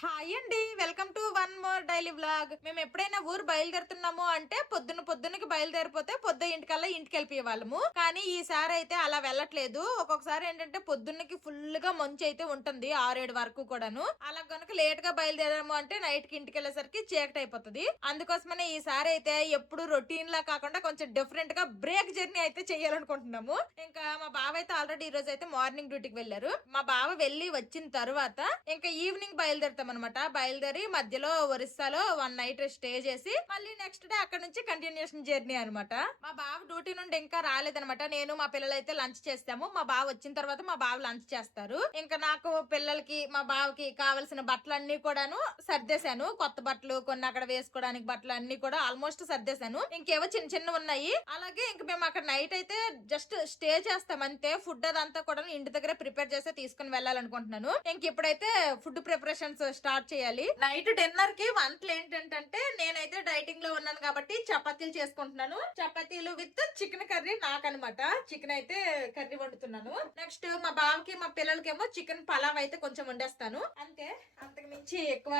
Hi అండి, welcome to one more daily vlog. మేము ఎప్పుడైనా ఊరు బయలుదేరుతున్నాము అంటే పొద్దున్నకి బయలుదేరిపోతే ఇంటికల్లా ఇంటికి వెళ్ళిపోయే వాళ్ళము. కానీ ఈసారి అయితే అలా వెళ్ళట్లేదు. ఒక్కొక్కసారి ఏంటంటే పొద్దున్నకి ఫుల్ గా మంచు అయితే ఉంటుంది 6-7 వరకు కూడాను. అలా కనుక లేట్ గా బయలుదేరాము అంటే నైట్ కి ఇంటికి వెళ్ళేసరికి చీకటి అయిపోతుంది. అందుకోసమనే ఈసారి అయితే ఎప్పుడు రొటీన్ లా కాకుండా కొంచెం డిఫరెంట్ గా బ్రేక్ జర్నీ అయితే చేయాలనుకుంటున్నాము. ఇంకా మా బావ అయితే ఆల్రెడీ ఈ రోజు అయితే మార్నింగ్ డ్యూటీకి వెళ్ళారు. మా బావ వెళ్ళి వచ్చిన తర్వాత ఇంకా ఈవినింగ్ బయలుదేరుతాం అనమాట. బయలుదేరి మధ్యలో ఒరిస్సాలో 1 నైట్ స్టే చేసి మళ్ళీ నెక్స్ట్ డే అక్కడ నుంచి కంటిన్యూషన్ జర్నీ అనమాట. మా బావ డ్యూటీ నుండి ఇంకా రాలేదనమాట. నేను మా పిల్లలు అయితే లంచ్ చేస్తాము. మా బావ వచ్చిన తర్వాత మా బావ లంచ్ చేస్తారు. ఇంకా నాకు పిల్లలకి మా బావకి కావలసిన బట్టలు అన్ని కూడాను సర్దేశాను. కొత్త బట్టలు కొన్ని అక్కడ వేసుకోవడానికి బట్టలు అన్ని కూడా ఆల్మోస్ట్ సర్దేశాను. ఇంకేవో చిన్న ఉన్నాయి. అలాగే ఇంక మేము అక్కడ నైట్ అయితే జస్ట్ స్టే చేస్తాం అంతే. ఫుడ్ అదంతా కూడా ఇంటి దగ్గర ప్రిపేర్ చేసి తీసుకుని వెళ్ళాలనుకుంటున్నాను. ఇంక ఇప్పుడైతే ఫుడ్ ప్రిపరేషన్స్ స్టార్ట్ చేయాలి. నైట్ డిన్నర్ కి వంటలు ఏంటంటే నేనైతే డైటింగ్ లో ఉన్నాను కాబట్టి చపాతీలు చేసుకుంటున్నాను. చపాతీలు విత్ చికెన్ కర్రీ నాకనమాట. చికెన్ అయితే కర్రీ వండుతున్నాను. నెక్స్ట్ మా బావకి మా పిల్లలకేమో చికెన్ పలావ్ అయితే కొంచెం వండేస్తాను అంతే. అంతకు మించి ఎక్కువ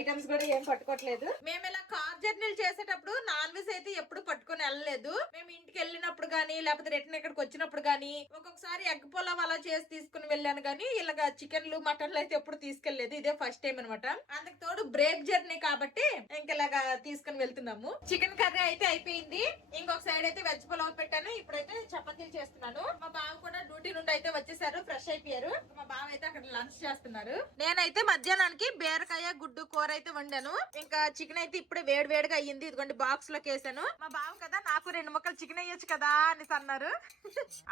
ఐటమ్స్ కూడా ఏం పట్టుకోవట్లేదు. మేము ఇలా కార్ జర్నీలు చేసేటప్పుడు నాన్ వెజ్ అయితే ఎప్పుడు పట్టుకుని వెళ్ళలేదు. మేము ఇంటికి వెళ్ళినప్పుడు గానీ లేకపోతే రిటర్న్ ఇక్కడికి వచ్చినప్పుడు గానీ ఒక్కొక్కసారి ఎగ్ పులావ్ అలా చేసి తీసుకుని వెళ్ళాను గానీ ఇలాగా చికెన్లు మటన్లు అయితే ఎప్పుడు తీసుకెళ్లేదు. ఇదే ఫస్ట్ టైం అనమాట. అందుకు తోడు బ్రేక్ జర్నీ కాబట్టి ఇంకెలాగా తీసుకుని వెళ్తున్నాము. చికెన్ కర్రీ అయితే అయిపోయింది. ఇంకొక సైడ్ అయితే వెజ్ పులావ్ పెట్టాను. ఇప్పుడైతే చపాతీలు చేస్తున్నాను. మా బావ కూడా డ్యూటీ నుండి అయితే వచ్చేసారు, ఫ్రెష్ అయిపోయారు. మా బావ అయితే అక్కడ లంచ్ చేస్తున్నారు. నేనైతే మధ్యాహ్నానికి బీరకాయ గుడ్డు కూర అయితే వండాను. ఇంకా చికెన్ అయితే ఇప్పుడే వేడిగా అయ్యింది. ఇదిగోండి బాక్స్ లోకి వేసాను. మా బావ కదా నాకు 2 ముక్కలు చికెన్ వేయొచ్చు కదా అని అన్నారు.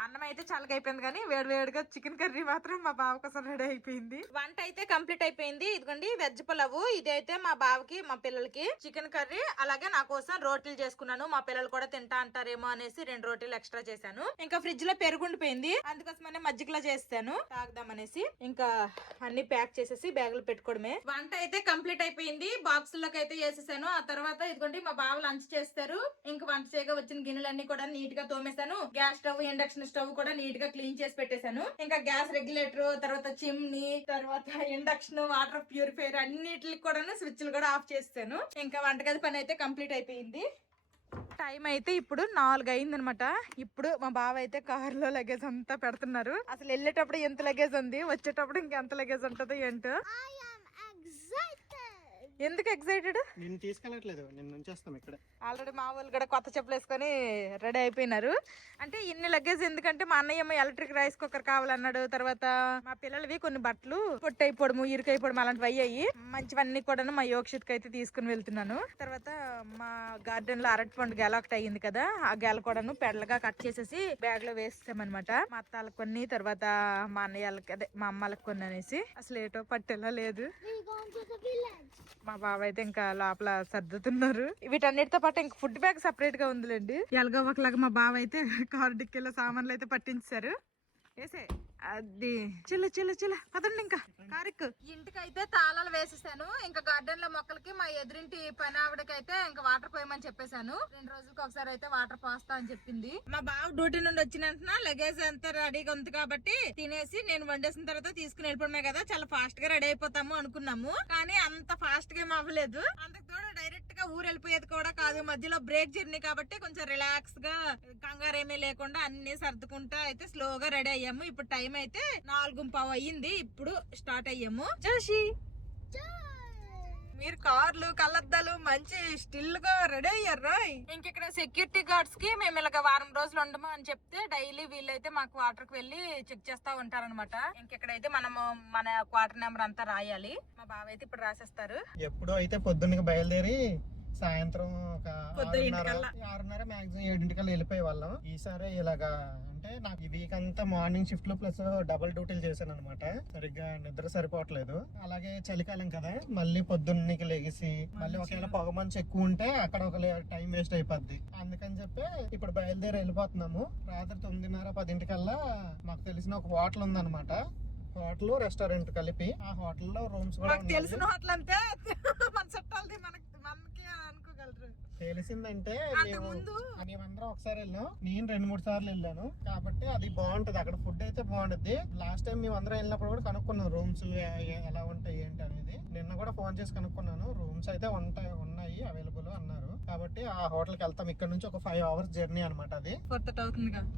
అన్నం అయితే చల్లగైపోయింది కానీ వేడిగా చికెన్ కర్రీ మాత్రం మా బావ కోసం రెడీ అయిపోయింది. వంట అయితే కంప్లీట్ అయిపోయింది. ఇదిగోండి వెజ్ పులావ్. ఇదైతే మా బావకి మా పిల్లలకి చికెన్ కర్రీ, అలాగే నా కోసం రోటీలు చేసుకున్నాను. మా పిల్లలు కూడా తింటా అంటారేమో అనేసి 2 రోటీలు ఎక్స్ట్రా చేశాను. ఇంకా ఫ్రిడ్జ్ లో పెరుగుండిపోయింది, అందుకోసమనే మజ్జిగలో చేస్తాను తాగుదామనేసి. ఇంకా అన్ని ప్యాక్ చేసేసి బ్యాగులు పెట్టుకోవడమే. వంట అయితే కంప్లీట్ అయిపోయింది. బాక్స్ లోకి అయితే వేసేసాను. ఆ తర్వాత ఇదిగోండి మా బావ లంచ్ చేస్తారు. ఇంకా వంట చేయగా వచ్చిన గిన్నెలన్నీ కూడా నీట్ గా తోమేశాను. గ్యాస్ స్టవ్, ఇండక్షన్ స్టవ్ కూడా నీట్ గా క్లీన్ చేసి పెట్టేశాను. ఇంకా గ్యాస్ రెగ్యులేటర్, తర్వాత చిమ్నీ, తర్వాత ఇండక్షన్, వాటర్ ప్యూరిఫైర్ అన్నిటికి కూడా స్విచ్లు కూడా ఆఫ్ చేస్తాను. ఇంకా వంటగది పని అయితే కంప్లీట్ అయిపోయింది. టైం అయితే ఇప్పుడు 4 అయింది అనమాట. ఇప్పుడు మా బావ అయితే కార్ లో లగేజ్ అంతా పెడుతున్నారు. అసలు వెళ్ళేటప్పుడు ఎంత లగేజ్ ఉంది, వచ్చేటప్పుడు ఇంకెంత లగేజ్ ఉంటది ఏంటో. ఎందుకు ఎక్సైటెడ్? నేను తీసుకెళ్ళట్లేదు, నేను నుంచేస్తాం ఇక్కడ. ఆల్రెడీ మా వాళ్ళు కూడా కొత్త చెప్పులు వేసుకొని రెడీ అయిపోయినారు. అంటే ఇన్ని లగేజ్ ఎందుకంటే మా అన్నయ్య ఎలక్ట్రిక్ రైస్ కుక్కర్ కావాలన్నాడు. తర్వాత మా పిల్లలవి కొన్ని బట్టలు పొట్టైపోవడము, ఇరుకైపోవడం అలాంటివి అయ్యాయి. మంచివన్నీ కూడా మా యోక్షిత్ అయితే తీసుకుని వెళ్తున్నాను. తర్వాత మా గార్డెన్ లో అరటి పండు గెల ఒకటి అయ్యింది కదా, ఆ గెల కూడాను పెడలుగా కట్ చేసేసి బ్యాగ్ లో వేస్తామన్నమాట. మా అత్తాలకు కొన్ని, తర్వాత మా అన్నయ్యలకి అదే మా అమ్మలకు కొన్ని అనేసి. అసలు ఏటో పట్టేలా లేదు. మా బావ అయితే ఇంకా లోపల సర్దుతున్నారు. వీటన్నిటితో పాటు ఇంకా ఫుడ్ బ్యాగ్ సపరేట్ గా ఉందిలేండి. ఎలాగో ఒకలాగా మా బావ అయితే కారు డిక్కీలో సామాన్లు అయితే పట్టించారు. వేసే అది చిల్ల పదండి ఇంకా కారిక్. ఇంటికి అయితే తాళాలు వేసేసాను. ఇంకా గార్డెన్ లో మొక్కలకి మా ఎదురింటి పని ఆవిడకి అయితే ఇంకా వాటర్ పోయమని చెప్పేశాను. 2 రోజులకి ఒకసారి అయితే వాటర్ పోస్తా అని చెప్పింది. మా బావ డ్యూటీ నుండి వచ్చిన లగేజ్ అంతా రెడీగా ఉంది కాబట్టి తినేసి నేను వండేసిన తర్వాత తీసుకుని వెళ్ళిపోవడమే కదా, చాలా ఫాస్ట్ గా రెడీ అయిపోతాము అనుకున్నాము. కానీ అంత ఫాస్ట్ గా ఏం అవ్వలేదు. అందుకు తోడు డైరెక్ట్ గా ఊరు వెళ్ళిపోయేది కూడా కాదు. మధ్యలో బ్రేక్ జర్నీ కాబట్టి కొంచెం రిలాక్స్ గా కంగారు ఏమీ లేకుండా అన్ని సర్దుకుంటా అయితే స్లోగా రెడీ అయ్యాము. ఇప్పుడు టైం అయితే 4:15 అయ్యింది. ఇప్పుడు స్టార్ట్ అయ్యాము. జోషి మీరు కార్లు కళ్ళద్దాలు మంచి స్టిల్ గా రెడీ అయ్యారు. ఇంకెక్కడ సెక్యూరిటీ గార్డ్స్ కి మేము ఇలాగ వారం రోజులు ఉండము అని చెప్తే డైలీ వీళ్ళైతే మాకు క్వార్టర్ కి వెళ్ళి చెక్ చేస్తా ఉంటారనమాట. ఇంకెక్కడైతే మనము మన క్వార్టర్ నెంబర్ అంతా రాయాలి. మా బావ అయితే ఇప్పుడు రాసేస్తారు. ఎప్పుడో అయితే పొద్దున్నకి బయలుదేరి సాయంత్రం ఒక 6:30 మాక్సిమం 7 వెళ్ళిపోయే వాళ్ళం. ఈసారి ఇలాగా అంటే నాకు ఈ వీక్ అంతా మార్నింగ్ షిఫ్ట్ లో ప్లస్ డబుల్ డ్యూటీలు చేశాను అనమాట. సరిగ్గా నిద్ర సరిపోవట్లేదు. అలాగే చలికాలం కదా, మళ్ళీ పొద్దున్నకి లెగిసి మళ్ళీ ఒకవేళ పొగ మంచు ఎక్కువ ఉంటే అక్కడ ఒక టైం వేస్ట్ అయిపోద్ది. అందుకని చెప్పి ఇప్పుడు బయలుదేరి వెళ్ళిపోతున్నాము. రాత్రి 9:30-10 మాకు తెలిసిన ఒక హోటల్ ఉందన్నమాట. హోటల్ రెస్టారెంట్ కలిపి ఆ హోటల్లో రూమ్స్ కూడా తెలిసిన హోటల్ అంటే మన చుట్టాలది మనకి అనుకోగలరు. తెలిసిందంటే అంతకుముందు మేమందరం ఒకసారి వెళ్ళాం, నేను 2-3 సార్లు వెళ్ళాను కాబట్టి అది బాగుంటది. అక్కడ ఫుడ్ అయితే బాగుంటది. లాస్ట్ టైం మేము అందరం వెళ్ళినప్పుడు కూడా కనుక్కున్నాం రూమ్స్ ఎలా ఉంటాయి ఏంటి అనేది. నిన్న కూడా ఫోన్ చేసి కనుక్కున్నాను, రూమ్స్ అయితే ఉన్నాయి అవైలబుల్ అన్నారు. కాబట్టి ఆ హోటల్ కి వెళ్తాం. ఇక్కడ నుంచి ఒక 5 hours జర్నీ అనమాట. అది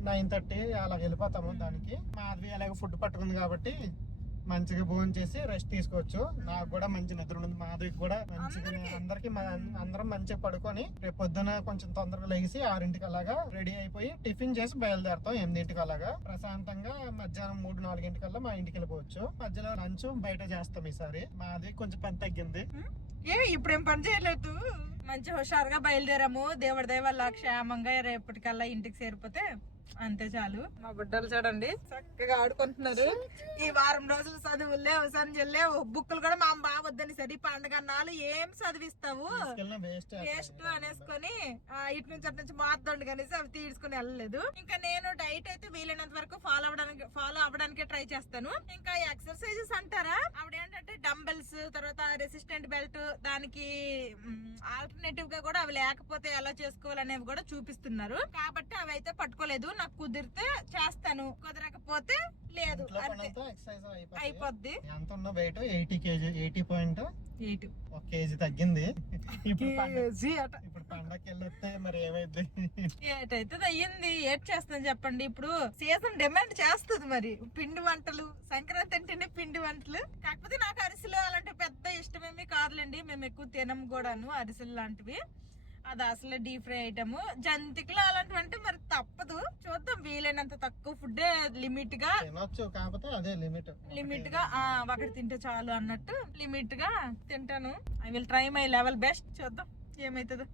9:30 అలా వెళ్ళిపోతాము. దానికి మాధవి అలాగే ఫుడ్ పట్టుకుంది కాబట్టి మంచిగా భోజనం చేసి రెస్ట్ తీసుకోవచ్చు. నాకు కూడా మంచి నిద్ర ఉంది, మాధవికి కూడా మంచిగా, అందరికి అందరం మంచిగా పడుకొని రేపు పొద్దున కొంచెం తొందరగా లేచి 6ంటికి అలాగా రెడీ అయిపోయి టిఫిన్ చేసి బయలుదేరుతాం. 8ంటికి అలాగా ప్రశాంతంగా మధ్యాహ్నం 3-4 మా ఇంటికి వెళ్ళిపోవచ్చు. మధ్యలో లంచ్ బయట చేస్తాం. ఈసారి మాధవి కొంచెం పని తగ్గింది. ఇప్పుడేం పని చేయలేదు, మంచి హుషారుగా బయలుదేరాము. దేవుడి దయ వల్ల క్షేమంగా రేపటికల్లా ఇంటికి చేరిపోతే అంతే చాలు. మా బిడ్డలు చూడండి చక్కగా ఆడుకుంటున్నారు. ఈ వారం రోజులు చదువులు లేవు, సంజలు లేవు, బుక్కులు కూడా మా బావ వద్దని సరి పండుగ అన్నాళ్ళు ఏం చదివిస్తావు వేస్ట్ అనేసుకొని ఇటు నుంచి అటు నుంచి మాత్రండు కనేసి అవి తీసుకుని వెళ్ళలేదు. ఇంకా నేను డైట్ అయితే వీలైనంత వరకు ఫాలో అవ్వడానికి ట్రై చేస్తాను. ఇంకా ఎక్సర్సైజెస్ అంటారా, ఆవిడ ఏంటంటే డంబెల్స్, తర్వాత రెసిస్టెంట్ బెల్ట్, దానికి ఆల్టర్నేటివ్ గా కూడా అవి లేకపోతే ఎలా చేసుకోవాలనేవి కూడా చూపిస్తున్నారు. కాబట్టి అవి అయితే పట్టుకోలేదు. నాకు కుదిరితే చేస్తాను, కుదరకపోతే లేదు, అయిపోద్ది. ఎంత ఉన్న వెయిట్ 80.8 ఒక కేజీ తగ్గింది. ఇప్పుడు పండగకి వెళ్ళొస్తే మరి ఏమైంది? ఏటైతే అయ్యింది. ఏట్ చేస్తాను చెప్పండి. ఇప్పుడు సీజన్ డిమాండ్ చేస్తుంది మరి పిండి వంటలు. సంక్రాంతి అంటేనే పిండి వంటలు. కాకపోతే నాకు అరిసెలు అలాంటి పెద్ద ఇష్టమేమి కాదులేండి, మేము ఎక్కువ తినము కూడాను అరిసెలు లాంటివి. అది అసలు డీప్ ఫ్రై ఐటమ్. జంతికలు అలాంటివి అంటే మరి తప్పదు, చూద్దాం. వీలైనంత తక్కువ ఫుడ్ లిమిట్ గా ఒకటి తింటే చాలు అన్నట్టు లిమిట్ గా తింటాను. I will try my level best. చూద్దాం ఏమైతుందో.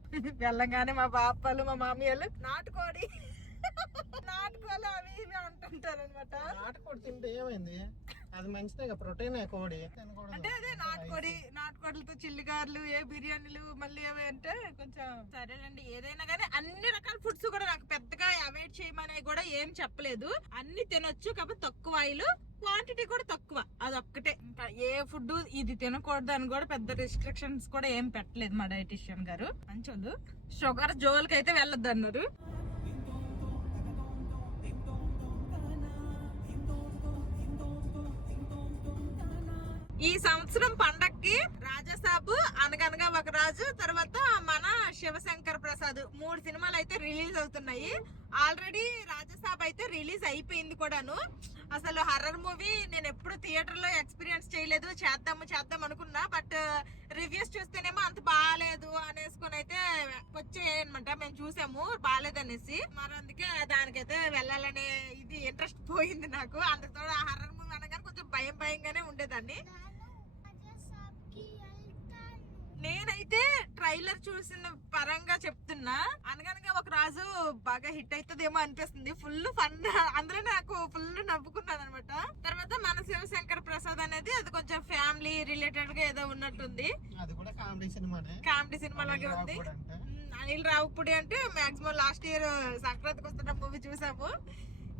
వెళ్ళంగానే మా బాపాలు మా మామయ్యలు నాటుకోడి అవి ఇవి అంటుంటారు అనమాట. నాటుకోడి తింటే ఏమైంది? అది మంచిదే, ప్రోటీన్ కోడి అంటే అదే నాటుకోడిలతో చిల్లిగారులు, బిర్యానీలు, మళ్ళీ ఏవి అంటే కొంచెం సరేనండి. ఏదైనా కానీ అన్ని రకాల ఫుడ్స్ కూడా నాకు పెద్దగా అవాయిడ్ చేయమని కూడా ఏం చెప్పలేదు. అన్ని తినొచ్చు, కాకపోతే తక్కువ ఆయిల్, క్వాంటిటీ కూడా తక్కువ. అదొక్కటే. ఇంకా ఏ ఫుడ్ ఇది తినకూడదు అని కూడా పెద్ద రిస్ట్రిక్షన్స్ కూడా ఏం పెట్టలేదు మా డైటీషియన్ గారు. మంచోళ్ళు. షుగర్ జోలికి అయితే వెళ్ళొద్దు అన్నారు. ఈ సంవత్సరం పండక్కి రాజసాబు, అనగనగా ఒక రాజు, తర్వాత మన శివశంకర్ ప్రసాద్ 3 సినిమాలు అయితే రిలీజ్ అవుతున్నాయి. ఆల్రెడీ రాజసాబ్ అయితే రిలీజ్ అయిపోయింది కూడాను. అసలు హర్రర్ మూవీ నేను ఎప్పుడు థియేటర్ లో ఎక్స్పీరియన్స్ చేయలేదు. చేద్దాం అనుకున్నా, బట్ రివ్యూస్ చూస్తేనేమో అంత బాగాలేదు అనేసుకొని అయితే వచ్చాయి అనమాట. మేము చూసాము బాగాలేదనేసి, మరి అందుకే దానికైతే వెళ్ళాలనే ఇది ఇంట్రెస్ట్ పోయింది నాకు. అందుతో హర్రర్ మూవీ అనగానే కొంచెం భయంగానే ఉండేదాన్ని. నేనైతే ట్రైలర్ చూసిన పరంగా చెప్తున్నా, అనగనగా ఒక రాజు బాగా హిట్ అవుతుందేమో అనిపిస్తుంది. ఫుల్ ఫన్, అందులో నాకు ఫుల్ నవ్వుకున్నాను అనమాట. తర్వాత మన శివశంకర్ ప్రసాద్ అనేది అది కొంచెం ఫ్యామిలీ రిలేటెడ్ గా ఏదో ఉన్నట్టుంది. కామెడీ సినిమా లాగే ఉంది. అనిల్ రావుపూడి అంటే మాక్సిమం లాస్ట్ ఇయర్ సంక్రాంతికి వస్తున్న మూవీ చూసాము.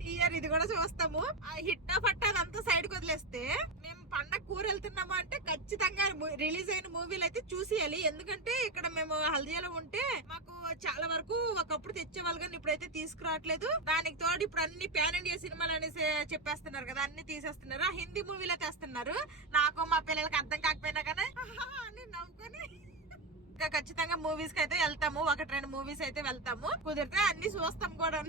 ఈ ఇయర్ ఇది కూడా చూస్తాము. హిట్ ఫట్ అదంతా సైడ్ కి వదిలేస్తే మేము పండగ కూర వెళ్తున్నాము అంటే ఖచ్చితంగా రిలీజ్ అయిన మూవీలు అయితే చూసేయాలి. ఎందుకంటే ఇక్కడ మేము హల్దియాలో ఉంటే మాకు చాలా వరకు ఒకప్పుడు తెచ్చేవాళ్ళు, కానీ ఇప్పుడైతే తీసుకురావట్లేదు. దానికి తోడు ఇప్పుడు అన్ని పాన్ ఇండియా సినిమాలు అనేసి చెప్పేస్తున్నారు కదా, అన్ని తీసేస్తున్నారు. హిందీ మూవీలో తెస్తున్నారు. నాకు మా పిల్లలకి అర్థం కాకపోయినా కానీ అని నవ్వుకొని ఇంకా ఖచ్చితంగా మూవీస్ కి అయితే వెళ్తాము. 1-2 మూవీస్ అయితే వెళ్తాము, కుదిరితే అన్ని చూస్తాం కూడా.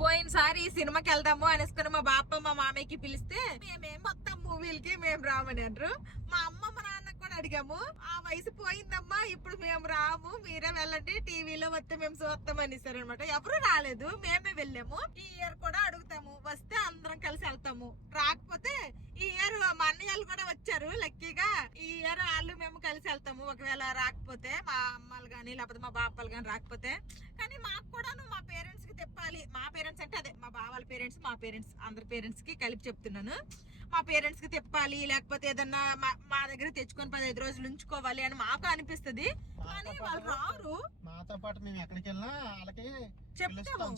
పోయినసారి ఈ సినిమాకి వెళ్దాము అనేసుకుని మా బాప మా మామయ్యకి పిలిస్తే మేమేం మొత్తం మూవీలకి మేము రామని అంటారు. మా అమ్మ మా నాన్నకు కూడా అడిగాము, ఆ వయసు పోయిందమ్మా, ఇప్పుడు మేము రాము, మీరే వెళ్ళండి, టీవీలో వస్తే మేము చూస్తాం అనేసారు అనమాట. ఎవరు రాలేదు, మేమే వెళ్ళాము. ఈ ఇయర్ కూడా అడుగుతాము, వస్తే అందరం కలిసి వెళ్తాము. రాకపోతే ఈ ఇయర్ మా అన్నయ్యలు కూడా వచ్చారు లక్కీగా. ఈ ఇయర్ వాళ్ళు మేము కలిసి వెళ్తాము. ఒకవేళ రాకపోతే మా అమ్మలు గాని లేకపోతే మా బాపాలు గాని రాకపోతే, కానీ మాకు కూడా మా పేరెంట్స్ కి తెప్పాలి. మా పేరెంట్స్ అంటే అదే మా బావాల పేరెంట్స్, మా పేరెంట్స్, అందరి పేరెంట్స్ కి కలిపి చెప్తున్నాను. మా పేరెంట్స్ కి తెప్పాలి, లేకపోతే ఏదన్నా మా దగ్గర తెచ్చుకొని 15 రోజులు ఉంచుకోవాలి అని మాకు అనిపిస్తుంది. కానీ వాళ్ళు రారు. మాతో పాటు మేము ఎక్కడికి వెళ్ళినా వాళ్ళకి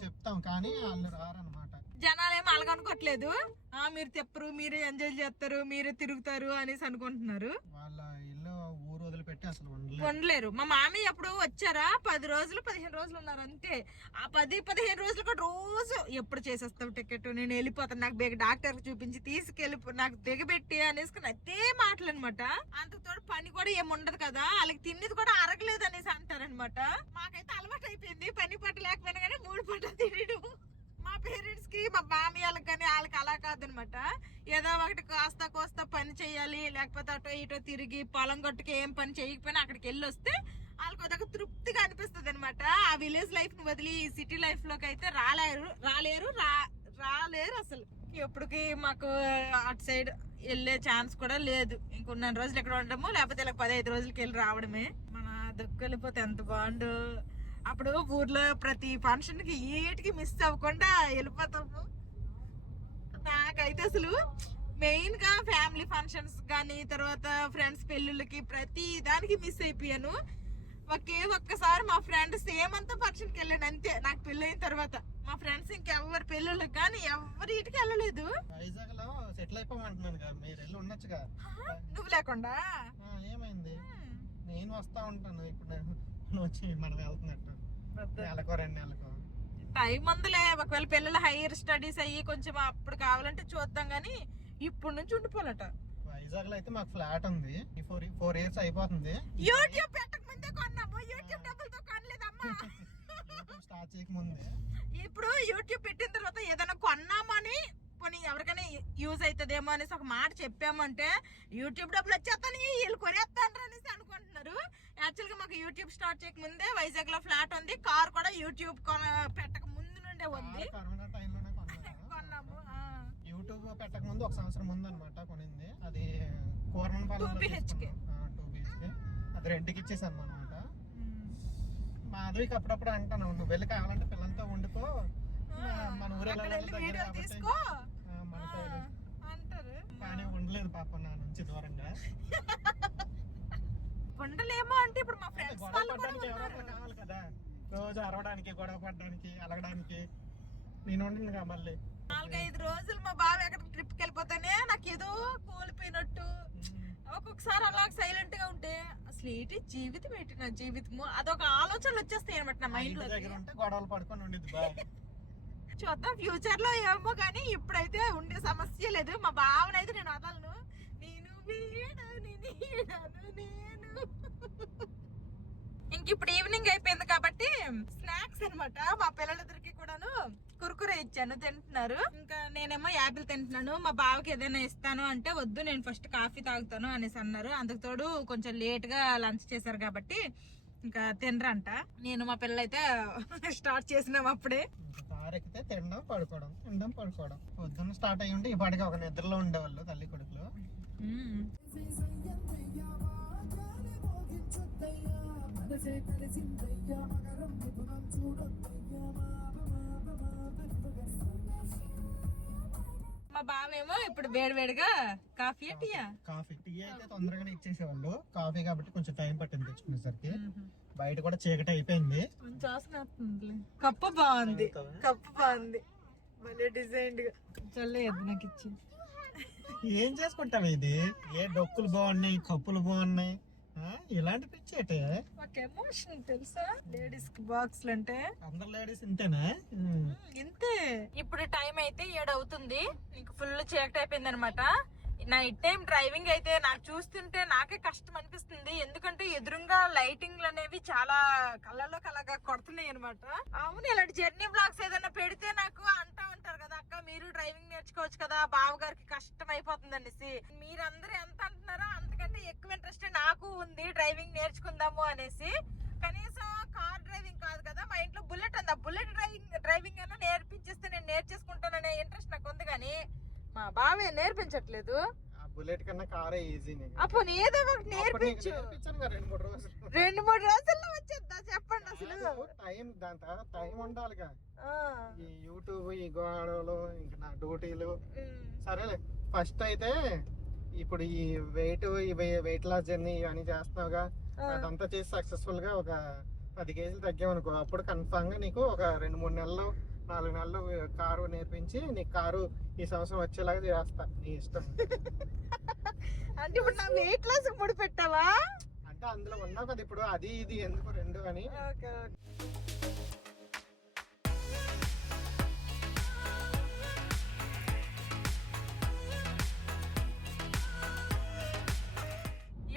చెప్తాం, కానీ వాళ్ళు రారన్నమాట. జనాలేమో అలాగనుకోవట్లేదు, మీరు తెప్పరు, మీరు ఎంజాయ్ చేస్తారు, మీరు తిరుగుతారు అనేసి అనుకుంటున్నారు. వాళ్ళ ఇల్లు ఊరు వదిలిపెట్టి కాబట్టి అసలు ఉండలేదు. ఉండలేరు. మా మామయ్య అప్పుడు వచ్చారా 10 రోజులు 15 రోజులు ఉన్నారు అంతే. ఆ 10-15 రోజులు కూడా రోజు ఎప్పుడు చేసేస్తావు టికెట్, నేను వెళ్ళిపోతాను, నాకు బేగ డాక్టర్ చూపించి తీసుకెళ్ళిపో, నాకు దిగబెట్టి అనేసుకుని అదే మాటలు అనమాట. అంతతోడు పని కూడా ఏముండదు కదా, వాళ్ళకి తిన్నది కూడా అరగలేదు అనేసి అంటారనమాట. మాకైతే అలవాటు అయిపోయింది పని పట్టు లేకపోయినా కానీ 3 పూటలు తినడం. మా పేరెంట్స్ కి మా మామయ్యలకు కానీ వాళ్ళకి అలా కాదనమాట. ఏదో ఒకటి కాస్త కోస్త పని చెయ్యాలి, లేకపోతే అటో ఇటో తిరిగి పొలం గట్టుకి ఏం పని చేయకపోయినా అక్కడికి వెళ్ళి వస్తే వాళ్ళకి అదొక తృప్తిగా అనిపిస్తుంది అనమాట. ఆ విలేజ్ లైఫ్ ని వదిలి ఈ సిటీ లైఫ్ లోకి అయితే రాలేరు అసలు. ఎప్పటికి మాకు అటు సైడ్ వెళ్ళే ఛాన్స్ కూడా లేదు. ఇంకొన్న రోజులు ఎక్కడ ఉండము, లేకపోతే ఇలా 15 రోజులకి వెళ్ళి రావడమే. మన దొక్కు వెళ్ళిపోతే ఎంత బాగుండు. అప్పుడు ఊర్లో ప్రతి ఫంక్షన్ కి ఏటికి మిస్ అవ్వకుండా వెళ్ళిపోతాము. నాకైతే అసలు మెయిన్ గా ఫ్యామిలీ ఫంక్షన్స్ కానీ, తర్వాత ఫ్రెండ్స్ పెళ్ళిళ్ళకి ప్రతి దానికి మిస్ అయిపోయాను. ఒక్కసారి మా ఫ్రెండ్ సేమంతా ఫంక్షన్ కి వెళ్ళాను అంతే. నాకు పెళ్ళైన తర్వాత మా ఫ్రెండ్స్ ఇంకెవరి పెళ్ళిళ్ళకి కానీ ఎవరి ఇంటికి వెళ్ళలేదు. వైజాగ్ లో సెటిల్ అయిపోమంటున్నాను కదా, మీరు వెళ్ళి ఉండొచ్చుగా. నువ్వు లేకుండా ఏమైంది, నేను వస్తా ఉంటాను. ఇప్పుడు నువ్వు వచ్చి మనం వెళ్తున్నట్టు నెలకో 2 నెలలకు టైం ఉందిలే. ఒకవేళ పిల్లలు హైయర్ స్టడీస్ అయ్యి కొంచెం అప్పుడు కావాలంటే చూద్దాం గానీ ఇప్పుడు నుంచి ఉండిపోవాలట. వైజాగ్ లో అయితే మాకు ఫ్లాట్ ఉంది. 4 years అయిపోతుంది. యూట్యూబ్ పెట్టక ముందే కొన్నాము, యూట్యూబ్ డబ్బులతో కొనలేదమ్మా. యూట్యూబ్ స్టార్ట్ చేయక ముందే. ఇప్పుడు యూట్యూబ్ పెట్టిన తర్వాత ఏదైనా కొన్నామని పోనీ ఎవరికైనా యూజ్ అవుతుందేమో అనేసి ఒక మాట చెప్పామంటే యూట్యూబ్ డబ్బులు వచ్చేస్తాను వీళ్ళు కొనేస్తాను అనేసి అనుకుంటున్నారు. యాక్చువల్ గా మాకు యూట్యూబ్ స్టార్ట్ చేయక ముందే వైజాగ్ లో ఫ్లాట్ ఉంది. కార్ కూడా యూట్యూబ్ పెట్టక ముందు నుండే ఉంది. కరోనా టైంలోనే కొన్నాము. యూట్యూబ్ పెట్టక ముందు 1 సంవత్సరం ముందు అనమాట కొనింది. అది కోరమనపల్లిలో 2 BHK. 2 BHK. అది రెంట్కి ఇచ్చేసాను అనమాట. మాధవికి అప్పుడప్పుడు అంటాను, నువ్వు వెళ్ళి కావాలంటే పిల్లలతో ఉండిపో, మన ఊరే తీసుకో మన సైడ్ అంటారు. కానీ ఉండలేదు పాప నా నుంచి దూరంగా. ఉండలేమో అంటే ఇప్పుడు మా ఫ్రెండ్స్ గొడవ పడడానికి ఎవరో కావాలి కదా, రోజు అరవడానికి, గొడవ పడడానికి, అలగడానికి. నేను ఉండను మళ్ళీ 4-5 రోజులు మా బావ ఎక్కడ ట్రిప్ కి వెళ్ళిపోతానే నాకు ఏదో కోల్పోయినట్టు. ఒక్కొక్కసారి అలా సైలెంట్ గా ఉంటే అసలు ఏంటి జీవితం, ఏంటి నా జీవితము, అదొక ఆలోచనలు వచ్చేస్తాయి అనమాట నా మైండ్ లో. దగ్గర ఉంటే గొడవలు పడుకొని ఉండేది బాయ్. చూద్దాం ఫ్యూచర్ లో ఏమో కానీ ఇప్పుడైతే ఉండే సమస్య లేదు. మా బావనైతే నేను వదలను. నేను ఇంక ఇప్పుడు ఈవినింగ్ అయిపోయింది కాబట్టి స్నాక్స్ అనమాట. మా పిల్లలిద్దరికి కూడాను కుర్కురే ఇచ్చాను, తింటున్నారు. ఇంకా నేనేమో యాపిల్ తింటున్నాను. మా బావకి ఏదైనా ఇస్తాను అంటే వద్దు, నేను ఫస్ట్ కాఫీ తాగుతాను అనేసి అన్నారు. అందుకు తోడు కొంచెం లేట్ గా లంచ్ చేశారు కాబట్టి ఇంకా తినరంట. నేను మా పిల్లలైతే స్టార్ట్ చేసినాం అప్పుడే. కారు ఎక్కితే తినడం పడుకోవడం, తినడం పడుకోవడం. పొద్దున్న స్టార్ట్ అయ్యి ఉంటే ఇప్పటికి ఒక నిద్రలో ఉండేవాళ్ళు తల్లి కొడుకులు. మా బావేమో ఇప్పుడు వేడివేడిగా కాఫీ టీయా. కాఫీ టీ అయితే తొందరగానే ఇచ్చేసేవాళ్ళు, కాఫీ కాబట్టి కొంచెం టైం పట్టింది తెచ్చుకునేసరికి. బయట కూడా చీకటి అయిపోయింది. కప్పు బాగుంది, కప్పు బాగుంది, భలే డిజైన్ గా. చల్లేదు నాకు ఇచ్చి. ఏం చేసుకుంటావు ఇది? ఏ డొక్కులు బాగున్నాయి, కప్పులు బాగున్నాయి, ఇలాంటి పిచ్చేటే ఒక ఎమోషన్ తెలుసా లేడీస్ కి బాక్స్లు అంటే. అందరు లేడీస్ ఇంతేనా? ఇంతే. ఇప్పుడు టైం అయితే 7 అవుతుంది. ఇంక ఫుల్ చీకటి అయిపోయింది అనమాట. నైట్ టైం డ్రైవింగ్ అయితే నాకు చూస్తుంటే నాకే కష్టం అనిపిస్తుంది. ఎందుకంటే ఎదురుగా లైటింగ్లు అనేవి చాలా కళ్ళలోకి అలాగా కొడుతున్నాయి అనమాట. అవును, ఇలాంటి జర్నీ బ్లాగ్స్ ఏదైనా పెడితే నాకు అంటా ఉంటారు కదా, అక్క మీరు డ్రైవింగ్ నేర్చుకోవచ్చు కదా, బావగారికి కష్టం అయిపోతుంది అనేసి. మీరందరూ ఎంత అంటున్నారో అంతకంటే ఎక్కువ ఇంట్రెస్ట్ నాకు ఉంది డ్రైవింగ్ నేర్చుకుందాము అనేసి. కనీసం కార్ డ్రైవింగ్ కాదు కదా, మా ఇంట్లో బుల్లెట్ ఉంది, ఆ బుల్లెట్ డ్రైవింగ్ అయినా నేర్పించేస్తే నేను నేర్చేసుకుంటాననే ఇంట్రెస్ట్ నాకు ఉంది. కానీ మా బావే నేర్పించట్లేదు. బుల్లెట్ కన్నా కారే ఈజీ. అప్పుడు ఏదో ఒకటి నేర్పించు. 2-3 రోజుల్లో వచ్చేద్దా చెప్పండి అసలు. టైం, దాని తర్వాత టైం ఉండాలిగా. ఈ యూట్యూబ్, ఈ గోడలు, ఇంకా నా డ్యూటీలు. సరేలే, ఫస్ట్ అయితే ఇప్పుడు ఈ వెయిట్ లాస్ జర్నీ ఇవన్నీ చేస్తున్నావుగా, అదంతా చేసి సక్సెస్ఫుల్ గా ఒక 10 కేజీలు తగ్గామనుకో, అప్పుడు కన్ఫామ్ గా నీకు ఒక 2-3 నెలలు 4 నెలలు కారు నేర్పించి నీకు కారు ఈ సంవత్సరం వచ్చేలాగా చేస్తా, నీ ఇష్టం. అంటే ఇప్పుడు నా వెయిట్ లాస్ ఇప్పుడు పెట్టావా? అంటే అందులో అన్నావు కదా ఇప్పుడు అది ఇది ఎందుకు రెండు అని.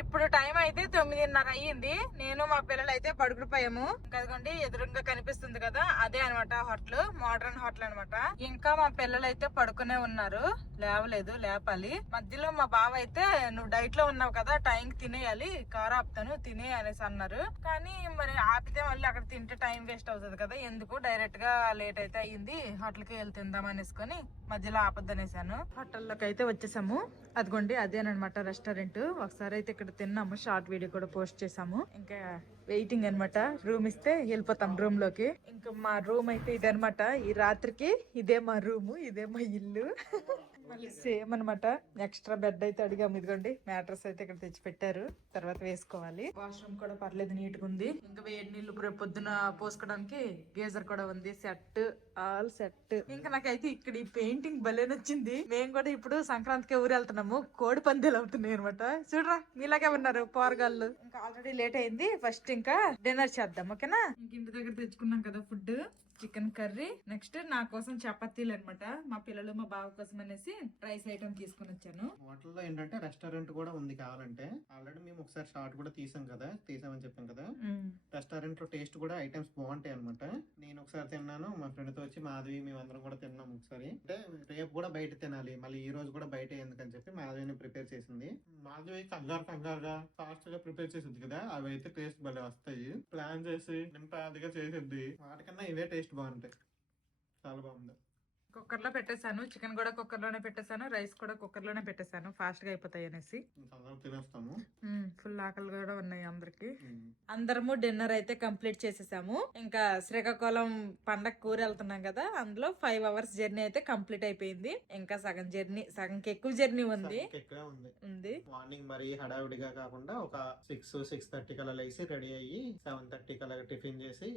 ఇప్పుడు టైం అయితే 9:30 అయ్యింది. నేను మా పిల్లలు అయితే పడుకుడిపోయాము. అదిగోండి ఎదురుగా కనిపిస్తుంది కదా, అదే అనమాట హోటల్, మోడర్న్ హోటల్ అనమాట. ఇంకా మా పిల్లలు అయితే పడుకునే ఉన్నారు, లేవలేదు, లేపాలి. మధ్యలో మా బావ అయితే నువ్వు డైట్ లో ఉన్నావు కదా, టైం కి తినేయాలి, కారు ఆపుతాను తినే అనేసి అన్నారు. కానీ మరి ఆపితే మళ్ళీ అక్కడ తింటే టైం వేస్ట్ అవుతుంది కదా, ఎందుకు డైరెక్ట్ గా లేట్ అయితే అయ్యింది, హోటల్ కి వెళ్ళి తిందాం అనేసుకొని మధ్యలో ఆపద్దనేసాను. హోటల్లోకి అయితే వచ్చేసాము. అదిగోండి అదేనమాట రెస్టారెంట్. ఒకసారి అయితే ఇక్కడ తిన్నాము, షార్ట్ వీడియో కూడా పోస్ట్ చేసాము. ఇంకా వెయిటింగ్ అనమాట, రూమ్ ఇస్తే వెళ్ళిపోతాం రూమ్ లోకి. ఇంకా మా రూమ్ అయితే ఇదనమాట. ఈ రాత్రికి ఇదే మా రూము, ఇదే మా ఇల్లు. మళ్ళీ సేమ్ అనమాట. ఎక్స్ట్రా బెడ్ అయితే అడిగాము. ఇదిగోండి మ్యాట్రస్ అయితే ఇక్కడ తెచ్చి పెట్టారు, తర్వాత వేసుకోవాలి. వాష్రూమ్ కూడా పర్లేదు, నీట్ గా ఉంది. ఇంకా వేడి నీళ్లు పొద్దున పోసుకోవడానికి గేజర్ కూడా ఉంది. Set, all set. ఇంకా నాకైతే ఇక్కడ ఈ పెయింటింగ్ భలే నచ్చింది. మేము కూడా ఇప్పుడు సంక్రాంతికి ఊరు వెళ్తున్నాము, కోడి పందేలు అవుతున్నాయి అనమాట. చూడరా మీలాగే ఉన్నారు పోరగాళ్ళు. ఇంకా ఆల్రెడీ లేట్ అయింది, ఫస్ట్ ఇంకా డిన్నర్ చేద్దాం, ఓకేనా? ఇంక ఇంటి దగ్గర తెచ్చుకున్నాం కదా ఫుడ్, చికెన్ కర్రీ, నెక్స్ట్ నా కోసం చపాతీలు అనమాట. మా పిల్లలు మా బావ కోసం అనేసి రైస్ ఐటమ్ తీసుకుని వచ్చాను. హోటల్లో ఏంటంటే రెస్టారెంట్ కూడా ఉంది కావాలంటే. ఆల్రెడీ మేము ఒకసారి షార్ట్ కూడా తీసామని చెప్పాం కదా. రెస్టారెంట్ లో టేస్ట్ కూడా ఐటమ్స్ బాగుంటాయి అనమాట. నేను ఒకసారి తిన్నాను, మా ఫ్రెండ్ తో వచ్చి మాధవి మేమందరం కూడా తిన్నాం ఒకసారి. అంటే రేపు కూడా బయట తినాలి, మళ్ళీ ఈ రోజు కూడా బయట ఎందుకని చెప్పి మాధవిని ప్రిపేర్ చేసింది. మాధవి కంగారుగా ఫాస్ట్ గా ప్రిపేర్ చేసింది కదా, అవి అయితే టేస్ట్ భలే వస్తాయి. ప్లాన్ చేసి నింపాదిగా చేసింది, వాటికన్నా ఇవే టేస్ట్ బాగుంటాయి. చాలా బాగుంది. కుక్కర్ లో పెట్టేశాను, చికెన్ కూడా కుక్కర్ లోనే పెట్టేశాను, రైస్ కూడా కుక్కర్ లోనే పెట్టేశాను, ఫాస్ట్ గా అయిపోతాయి అనేసి. తినేస్తాము. ఫుల్ ఆకలి కూడా ఉన్నాయి అందరికి. అందరము డిన్నర్ అయితే కంప్లీట్ చేసేసాము. ఇంకా శ్రీకాకుళం పండగ కూర వెళ్తున్నాం కదా, అందులో 5 hours జర్నీ అయితే కంప్లీట్ అయిపోయింది. ఇంకా సగంకి ఎక్కువ జర్నీ ఉంది. మార్నింగ్ మరి హడావిడిగా కాకుండా ఒక 6-6:30 కల్లా లేసి రెడీ అయ్యి 7:30 కల్లా టిఫిన్ చేసి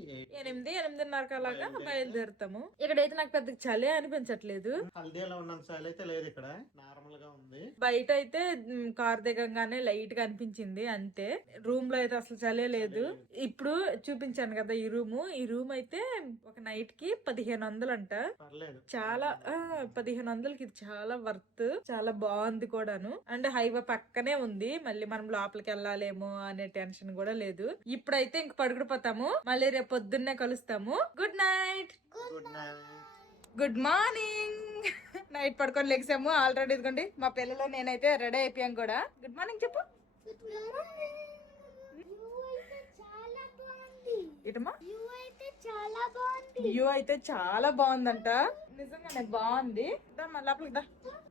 8-8:30 అలాగా బయలుదేరుతాము. ఇక్కడైతే నాకు పెద్ద చలి అనిపించట్లేదు. హల్దీలో ఉన్నంత చలి అయితే లేదు, ఇక్కడ నార్మల్ గా ఉంది. బయట అయితే కార్ దిగంగానే లైట్ గా అనిపించింది అంతే. రూమ్ లో అయితే అసలు చలే లేదు. ఇప్పుడు చూపించాను కదా ఈ రూమ్ అయితే ఒక నైట్ కి 1500 అంట. చాలా 1500కి ఇది చాలా వర్త్, చాలా బాగుంది కూడాను. అండ్ హైవే పక్కనే ఉంది, మళ్ళీ మనం లోపలికి వెళ్ళాలేమో అనే టెన్షన్ కూడా లేదు. ఇప్పుడైతే ఇంక పడుకుడిపోతాము, మళ్ళీ రేపు పొద్దున్నే కలుస్తాము. Good night. Good morning. Night పడుకొని లెగ్సాము ఆల్రెడీ. ఇదిగోండి మా పిల్లలు నేనైతే రెడీ అయిపోయాం కూడా. గుడ్ మార్నింగ్ చెప్పు. ఇటమ్మా వ్యూ అయితే చాలా బాగుందంట, నిజంగానే బాగుంది. లోపలికి దా.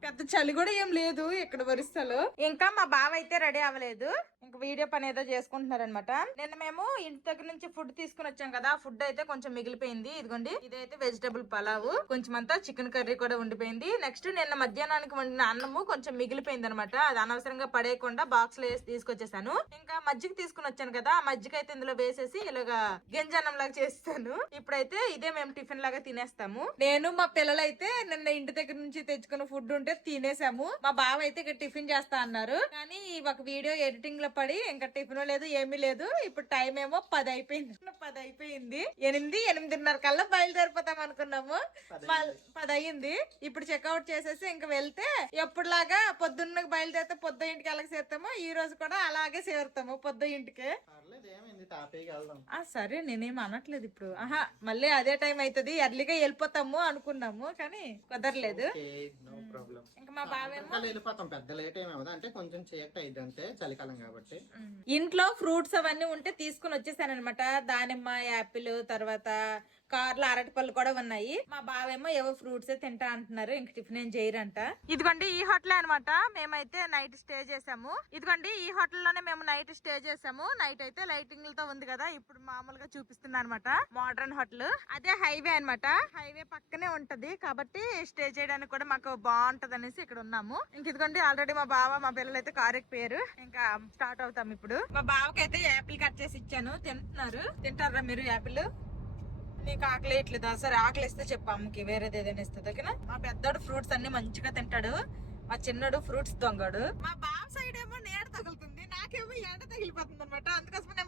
పెద్ద చలి కూడా ఏం లేదు ఇక్కడ ఒరిస్సాలో. ఇంకా మా బావ అయితే రెడీ అవ్వలేదు, ఇంకా వీడియో పని ఏదో చేసుకుంటున్నారనమాట. నిన్న మేము ఇంటి దగ్గర నుంచి ఫుడ్ తీసుకుని వచ్చాం కదా, ఫుడ్ అయితే కొంచెం మిగిలిపోయింది. ఇదిగోండి ఇదైతే వెజిటబుల్ పలావ్, కొంచెం అంతా చికెన్ కర్రీ కూడా ఉండిపోయింది. నెక్స్ట్ నిన్న మధ్యాహ్నానికి వండిన అన్నము కొంచెం మిగిలిపోయింది అనమాట. అది అనవసరంగా పడేయకుండా బాక్స్ లో వేసి తీసుకొచ్చేసాను. ఇంకా మజ్జిగ తీసుకుని వచ్చాను కదా, ఆ మజ్జిగ అయితే ఇందులో వేసేసి ఇలాగా గంజన్నం లాగా చేస్తాను. ఇప్పుడైతే ఇదే మేము టిఫిన్ లాగా తినేస్తాము. నేను మా పిల్లలు అయితే నిన్న ఇంటి దగ్గర నుంచి తెచ్చుకున్న ఫుడ్ ఉంటే తినేసాము. మా బావ అయితే ఇక్కడ టిఫిన్ చేస్తా అన్నారు, కానీ ఒక వీడియో ఎడిటింగ్ లో పడి ఇంకా టిఫిన్ లేదు ఏమీ లేదు. ఇప్పుడు టైం ఏమో 10 అయిపోయింది. 8-8:30 కల్లా బయలుదేరిపోతాం అనుకున్నాము, 10 అయ్యింది. ఇప్పుడు చెక్అవుట్ చేసేసి ఇంకా వెళ్తే ఎప్పుడులాగా పొద్దున్న బయలుదేరితే పొద్దు ఇంటికి ఎలా చేస్తామో ఈ రోజు కూడా అలాగే చేరుతాము పొద్దు ఇంటికి. సరే నేనేం అనట్లేదు ఇప్పుడు. మళ్ళీ అదే టైం అవుతుంది, ఎర్లీగా వెళ్ళిపోతాము అనుకున్నాము కానీ కుదరలేదు. ఇంకా మా బావేమో వెళ్ళిపోతాం, పెద్ద లేట్ ఏమవుతుంది అంటే కొంచెం చేయట్ అయింది అంతే, చలికాలం కాబట్టి. ఇంట్లో ఫ్రూట్స్ అవన్నీ ఉంటే తీసుకుని వచ్చేసాను అనమాట. దానిమ్మ, యాపిల్, తర్వాత కార్లో అరటిపళ్ళు కూడా ఉన్నాయి. మా బావేమో ఏవో ఫ్రూట్స్ తింటా అంటున్నారు, ఇంక టిఫిన్ ఏం చేయరంట. ఇదిగోండి ఈ హోటల్ అనమాట, మేమైతే నైట్ స్టే చేసాము. ఇదిగోండి ఈ హోటల్లోనే మేము నైట్ స్టే చేసాము. నైట్ అయితే లైటింగ్ లతో ఉంది కదా, ఇప్పుడు మామూలుగా చూపిస్తున్నా అనమాట. మోడర్న్ హోటల్ అదే హైవే అనమాట, హైవే పక్కనే ఉంటది కాబట్టి స్టే చేయడానికి కూడా మాకు బాగుంటది అనేసి ఇక్కడ ఉన్నాము. ఇంక ఇదిగోండి ఆల్రెడీ మా బావ మా పిల్లలు అయితే కార్ ఎక్కిపోయారు, ఇంకా స్టార్ట్ అవుతాం ఇప్పుడు. మా బావకి అయితే యాపిల్ కట్ చేసి ఇచ్చాను, తింటున్నారు. తింటారా మీరు యాపిల్? నీకు ఆకలి ఇట్లేదా? సరే ఆకలి ఇస్తే చెప్పు అమ్మకి, వేరేది ఏదైనా ఇస్తుంది ఓకేనా? మా పెద్దోడు ఫ్రూట్స్ అన్ని మంచిగా తింటాడు, మా చిన్నడు ఫ్రూట్స్ దొంగడు. మా బావ సైడ్ ఏమో నీడ తగులుతుంది, నాకేమో ఎండ తగిలిపోతుంది అనమాట. అందుకోసమే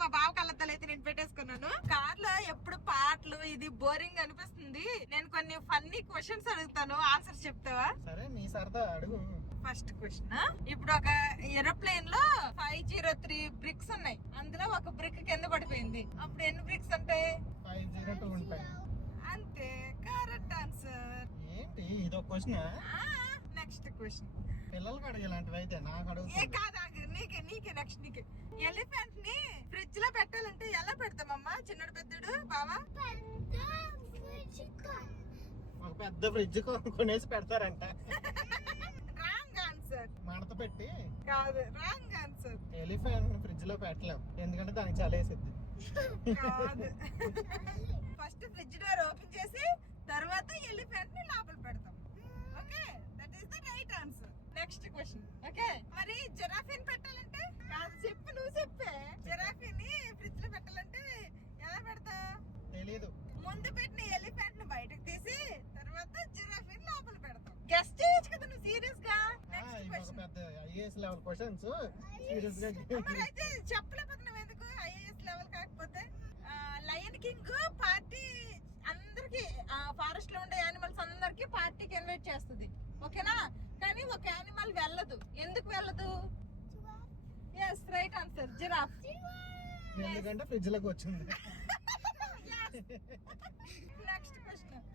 బోరింగ్ అనిపిస్తుంది. నేను కొన్ని ఫన్నీ క్వశ్చన్స్ అడుగుతాను, ఆన్సర్ చెప్తావా? సరే నీ సరదా అడుగు. ఫస్ట్ క్వశ్చన్, ఇప్పుడు ఒక ఏరోప్లేన్ లో 503 బ్రిక్స్ ఉన్నాయి. అందులో ఒక బ్రిక్ కింద పడిపోయింది. అప్పుడు ఎన్ని బ్రిక్స్ ఉంటాయి? 502 ఉంటాయి. అంతే, కరెక్ట్ ఆన్సర్. ఏంటి ఇదో క్వశ్చన్? నెక్స్ట్ క్వశ్చన్ పిల్లలకి అడిగి ఇలాంటివి అయితే నాకు అడుగుతుంది. నీకే నెక్స్ట్ నీకే. ఎలిఫెంట్ ని ఫ్రిడ్జ్ లో పెట్టాలంటే ఎలా పెడతామమ్మా? చిన్నడు పెద్దడు బావా? ఒక పెద్ద ఫ్రిడ్జ్ కొనేసి పెడతారంట. Wrong answer. మడత పెట్టి కాదు, రాంగ్ ఆన్సర్. ఎలిఫెంట్ ఫ్రిడ్జ్ లో పెట్టలేం, ఎందుకంటే దానికి చలేసిద్ది. కాదు, ఫస్ట్ ఫ్రిడ్జ్ డోర్ ఓపెన్ చేసి తర్వాత ఎలిఫెంట్ ని లోపల పెడతాం. Okay, that is the right answer. Next question. Okay, మరి జిరాఫీని పెట్టాలంటే? కాదు, చెప్పు, నువ్వు చెప్పే. జిరాఫీని ఫ్రిడ్జ్ లో పెట్టాలంటే ఎలా పెడతా? తెలీదు. ముందు పెట్టిన ఎలిఫెంట్ ని బయటకు తీసి తర్వాత జిరాఫీని లోపల పెడతాం. గెస్ట్ చేయొచ్చు కదా నువ్వు సీరియస్ గా. నెక్స్ట్ ఇవి ఒక క్వశ్చన్. పెద్ద ఐఏఎస్ లెవెల్ క్వశ్చన్స్ సీరియస్ గా. మరి అయితే చెప్పలేకపోతే నువ్వు ఎందుకు ఐఏఎస్ లెవెల్ కాకపోతే? లయన్ కింగ్ పార్టీ అందరికి, ఫారెస్ట్ లో ఉండే యానిమల్స్ అందరికి పార్టీకి ఇన్వైట్ చేస్తుంది, ఓకేనా? కానీ ఒక యానిమల్ వెళ్ళదు. ఎందుకు వెళ్ళదు? Yes, right answer, giraffe. ఎందుకంటే ఫ్రిడ్జ్ లోకి వచ్చింది. Next question.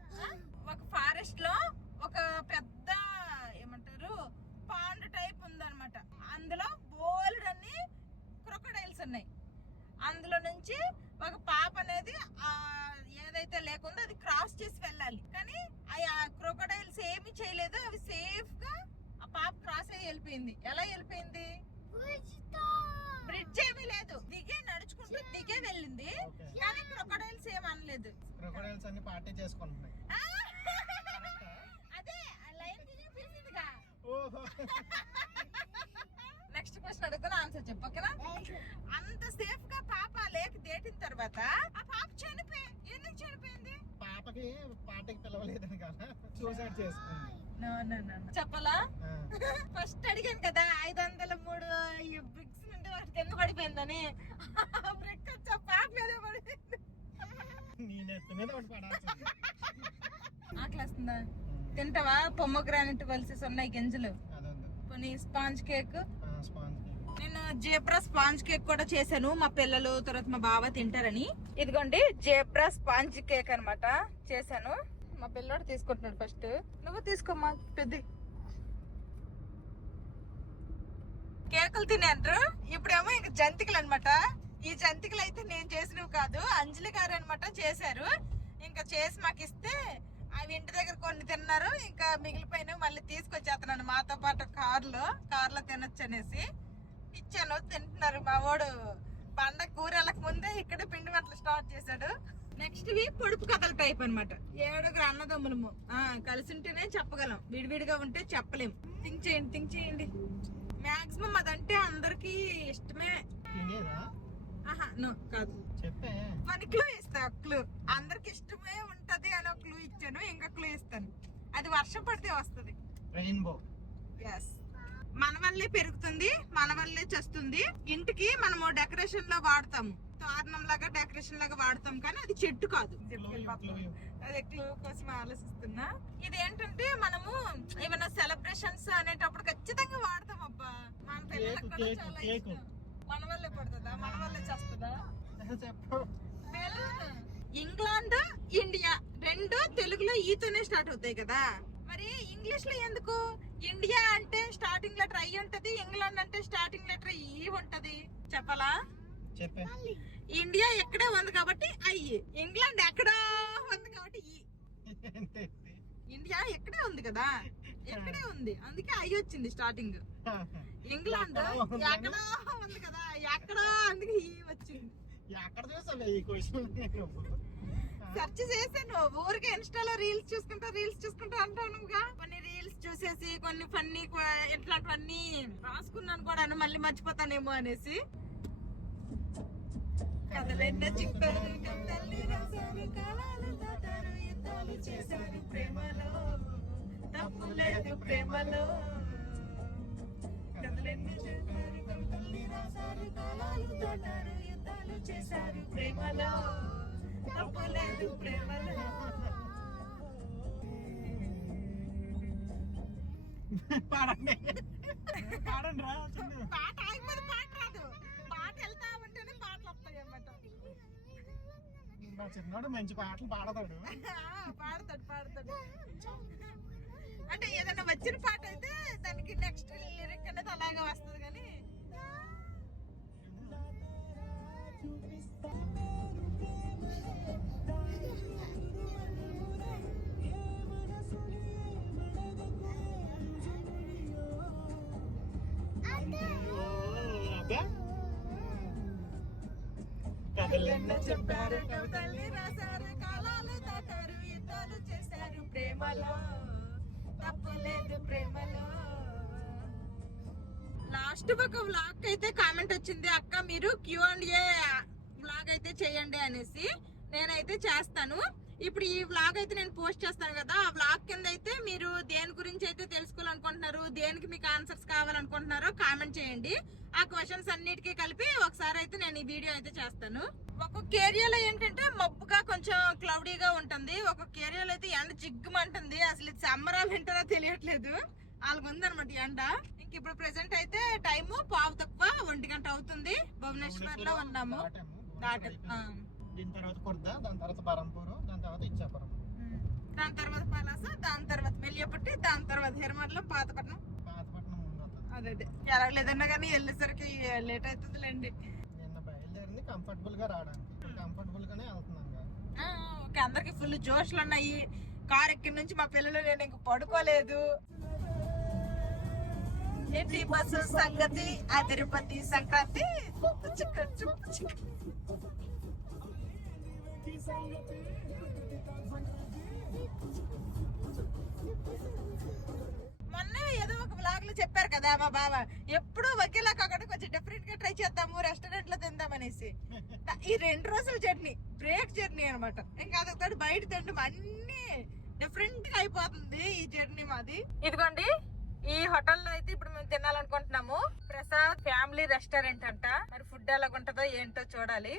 ఒక ఫారెస్ట్ లో ఒక పెద్ద ఏమంటారు పాండ్ టైప్ ఉందన్నమాట. అందులో బోల్డ్ అన్ని క్రొకడైల్స్ ఉన్నాయి. అందులో నుంచి ఒక పాప అనేది ఏదైతే లేకుందో అది క్రాస్ చేసి వెళ్ళాలి. కానీ ఆ క్రొకడైల్స్ ఏమి చేయలేదు, అవి సేఫ్ గా ఆ పాప క్రాస్ అయ్యి వెళ్ళిపోయింది. ఎలా వెళ్ళిపోయింది? బ్రిడ్జ్ ఏమీ లేదు, నడుచుకుంటూ దిగే వెళ్ళింది. కానీ క్రొకడైల్స్ ఏం అనలేదు. క్రొకడైల్స్ అన్ని పార్టీ చేసుకుంటున్నాయి. అదే లైన్ పిలిచిందిగా. ఓహో. నెక్స్ట్ క్వశ్చన్ అడుగుతున్నా, ఆన్సర్ చెప్పు, ఓకేనా? అంత సేఫ్ గా పాప లేక దేటిన తర్వాత ఆ పాప ఎందుకు చనిపోయింది? పాపకి పార్టీకి పిలవలేదని కదా సూసైడ్ చేసుకుంది. చెప్పాలా? ఫస్ట్ అడిగాను కదా 503 బ్రిక్స్ నుండి వాటి కింద పడిపోయిందని. బ్రిక్ వచ్చా పాప మీద పడిపోయింది. నీ నెత్తి మీద ఒకటి పడాల్సింది. ఆకలిస్తుందా? తింటావా? పొమ్మోగ్రానైట్ పల్సెస్ ఉన్నాయి గింజలు. కొన్ని స్పాంజ్ కేక్. నేను జేబ్రా స్పాంజ్ కేక్ కూడా చేశాను, మా పిల్లలు తర్వాత మా బావ తింటారని. ఇదిగోండి జేబ్రా స్పాంజ్ కేక్ అన్నమాట చేశాను. మా పిల్లోడు తీసుకుంటున్నాడు. ఫస్ట్ నువ్వు తీసుకోమ్మా. పెద్ద కేకులు తినేంటారు. ఇప్పుడేమో ఇంక జంతికలు అనమాట. ఈ జంతికలు అయితే నేను చేసినవి కాదు, అంజలి గారు అనమాట చేశారు. ఇంకా చేసి మాకు ఇస్తే అవి ఇంటి దగ్గర కొన్ని తిన్నారు. ఇంకా మిగిలిపోయినవి మళ్ళీ తీసుకొచ్చేస్తున్నాను మాతో పాటు కార్లో తినొచ్చు అనేసి ఇచ్చాను. తింటున్నారు. మా వాడు పండగ కూరలకు ముందే ఇక్కడ పిండి వంటలు స్టార్ట్ చేశాడు. నెక్స్ట్ వి పొడుపు కథల టైప్ అనమాట. 7 అన్నదమ్ములము కలిసి ఉంటేనే చెప్పగలం, విడివిడిగా ఉంటే చెప్పలేం. థింక్ చేయండి. మాక్సిమం అదంటే అందరికి ఇష్టమే. నో కాదు, చెప్పే. వన్ క్లూ ఇస్తా. క్లూ అందరికి ఇష్టమే ఉంటది అని ఒక క్లూ ఇచ్చాను. ఇంకా క్లూ ఇస్తాను. అది వర్షం పడితే వస్తుంది. రెయిన్బో. ఎస్, మన వల్లే పెరుగుతుంది, మన వల్లే చేస్తుంది. ఇంటికి మనము డెకరేషన్ లో వాడతాము, తోరణం లాగా డెకరేషన్ లాగా వాడతాం. కానీ అది చెట్టు కాదు. అదే క్లూ కోసం ఆలోచిస్తున్నా. ఇది ఏంటంటే మనము ఏమైనా సెలబ్రేషన్స్ అనేటప్పుడు ఖచ్చితంగా వాడతాం. అబ్బా, మన పిల్లలకు కూడా చాలా ఇష్టం. మన వల్లే పడుతుందా? మన వల్లే చేస్తుందా? చెప్పు. ఇంగ్లాండ్, ఇండియా రెండు తెలుగులో ఈతోనే స్టార్ట్ అవుతాయి కదా. మరి ఇంగ్లీష్ లో ఎందుకు ఇండియా అంటే స్టార్టింగ్ లెటర్ ఐ ఉంటది, ఇంగ్లాండ్ అంటే స్టార్టింగ్ లెటర్ ఈ ఉంటది? చెప్పాలా? చెప్పే. ఇండియా ఎక్కడే ఉంది కాబట్టి ఐ, ఇంగ్లాండ్ ఎక్కడో ఉంది కాబట్టి ఈ. ఇండియా ఎక్కడే ఉంది కదా, ఎక్కడే ఉంది, అందుకే ఐ వచ్చింది స్టార్టింగ్. ఇంగ్లాండ్ ఎక్కడో ఉంది కదా, ఎక్కడో, అందుకే ఈ వచ్చింది. ఎక్కడ చూసావే ఈ క్వశ్చన్? సెర్చ్ చేశాను. ఊరికే ఇన్స్టాలో రీల్స్ చూసుకుంటా అంటానుగా. కొన్ని రీల్స్ చూసేసి కొన్ని ఫన్నీ ఇట్లాంటివన్నీ రాసుకున్నాను కూడా, మళ్ళీ మర్చిపోతానేమో అనేసి. కథలెన్నో చెప్పారు, కథల్ని రాశారు, కాలాలు దాటారు, యుద్ధాలు చేశారు, ప్రేమలో తప్పు లేదు ప్రేమలో. కథలెన్నో చెప్పారు, కథల్ని రాశారు, కాలాలు దాటారు, యుద్ధాలు చేశారు, ప్రేమలో తప్పులేదు ప్రేమలో. పాడండి పాడండి రా చిన్న. పాట ఆగిపోతే పాట రాదు, పాట వెళ్తా ఉంటేనే పాటలు వస్తాయి అన్నమాట. మా చిన్నోడు మంచి పాటలు పాడతాడు. పాడతాడు అంటే ఏదైనా వచ్చిన పాట అయితే దానికి నెక్స్ట్ లిరిక్ అనేది అలాగే వస్తుంది కానీ కథలెన్నో చెప్పారు, కవితల్ని రాశారు, కాలాలు దాటారు, యుద్ధాలు చేశారు ప్రేమలో, తప్పులేదు ప్రేమలో. లాస్ట్ ఒక వ్లాగ్ అయితే కామెంట్ వచ్చింది, అక్క మీరు Q&A వ్లాగ్ అయితే చేయండి అనేసి. నేనైతే చేస్తాను. ఇప్పుడు ఈ వ్లాగ్ అయితే నేను పోస్ట్ చేస్తాను కదా, ఆ వ్లాగ్ కింద అయితే మీరు దేని గురించి అయితే తెలుసుకోవాలనుకుంటున్నారు, దేనికి మీకు ఆన్సర్స్ కావాలనుకుంటున్నారో కామెంట్ చేయండి. ఆ క్వశ్చన్స్ అన్నిటికీ కలిపి ఒకసారి అయితే నేను ఈ వీడియో అయితే చేస్తాను. ఒక్కొక్క ఏరియాలో ఏంటంటే మబ్బుగా కొంచెం క్లౌడీగా ఉంటుంది, ఒక్కొక్క ఏరియాలో అయితే ఎండ జిగ్గుమంటుంది. అసలు ఇది సమ్మరా వింటరో తెలియట్లేదు, అలాగుందనమాట ఎండ. ఇంక ఇప్పుడు ప్రెసెంట్ అయితే టైము 1:15 అవుతుంది. భువనేశ్వర్ లో ఉన్నాము. దీని తర్వాత కుర్దా, దాని తర్వాత బరంపూరు, దాని తర్వాత ఇచ్చాపురం, దాని తర్వాత పలాస, దాని తర్వాత మెల్లియపట్టి, దాని తర్వాత హిరమర్లం, పాతపట్నం ముందు వస్తుంది. అదే ఎలా లేదన్నా కానీ వెళ్ళేసరికి లేట్ అవుతుందిలేండి. నిన్న బయలుదేరింది కంఫర్టబుల్ గా రావడానికి, కంఫర్టబుల్ గానే వెళ్తున్నాం. ఓకే, అందరికి ఫుల్ జోష్లు ఉన్నాయి. కార్ ఎక్కడి నుంచి మా పిల్లలు నేను ఇంక పడుకోలేదు. ఏంటి బస్సు సంగతి, ఆ తిరుపతి సంక్రాంతి మొన్న ఏదో ఒక వ్లాగ్ లో చెప్పారు కదా మా బావ, ఎప్పుడు ఒకేలా కాకుండా కొంచెం డిఫరెంట్ గా ట్రై చేద్దాము, రెస్టారెంట్ లో తిందామనేసి. ఈ 2 రోజుల జర్నీ బ్రేక్ జర్నీ అనమాట. ఇంకా అదొకటి బయట తింటాం, అన్ని డిఫరెంట్ గా అయిపోతుంది ఈ జర్నీ మాది. ఇదిగోండి ఈ హోటల్లో అయితే ఇప్పుడు మేము తినాలనుకుంటున్నాము. ప్రసాద్ ఫ్యామిలీ రెస్టారెంట్ అంట. మరి ఫుడ్ ఎలాగుంటుందో ఏంటో చూడాలి.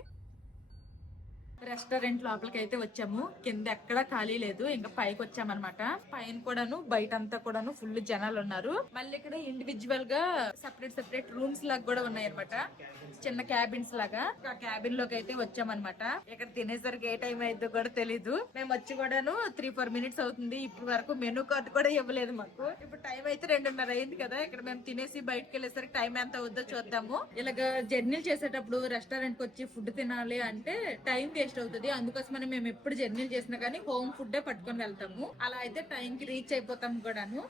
రెస్టారెంట్ లోపలికి అయితే వచ్చాము. కింద ఎక్కడా ఖాళీ లేదు, ఇంకా పైకి వచ్చామన్నమాట. పైన కూడాను బయట అంతా కూడాను ఫుల్ జనాలు ఉన్నారు. మళ్ళీ ఇక్కడ ఇండివిజువల్ గా సెపరేట్ రూమ్స్ లాగా కూడా ఉన్నాయి అనమాట, చిన్న క్యాబిన్స్ లాగా. ఆ క్యాబిన్ లోకి అయితే వచ్చామన్నమాట. ఇక్కడ తినేసరికి ఏ టైం అయిద్దో కూడా తెలీదు. మేము వచ్చి కూడాను 3-4 మినిట్స్ అవుతుంది. ఇప్పుడు వరకు మెనూ కార్డు కూడా ఇవ్వలేదు మాకు. ఇప్పుడు టైం అయితే 2:30 అయింది కదా. ఇక్కడ మేము తినేసి బయటకు వెళ్ళేసరికి టైం ఎంత అవుద్దో చూద్దాము. ఇలాగ జర్నీలు చేసేటప్పుడు రెస్టారెంట్ కి వచ్చి ఫుడ్ తినాలి అంటే టైం వేస్ట్ అవుతుంది. అందుకోసమని మేము ఎప్పుడు జర్నీలు చేసినా కానీ హోమ్ ఫుడ్ పట్టుకొని వెళ్తాము. అలా అయితే టైం కి రీచ్ అయిపోతాము కూడాను.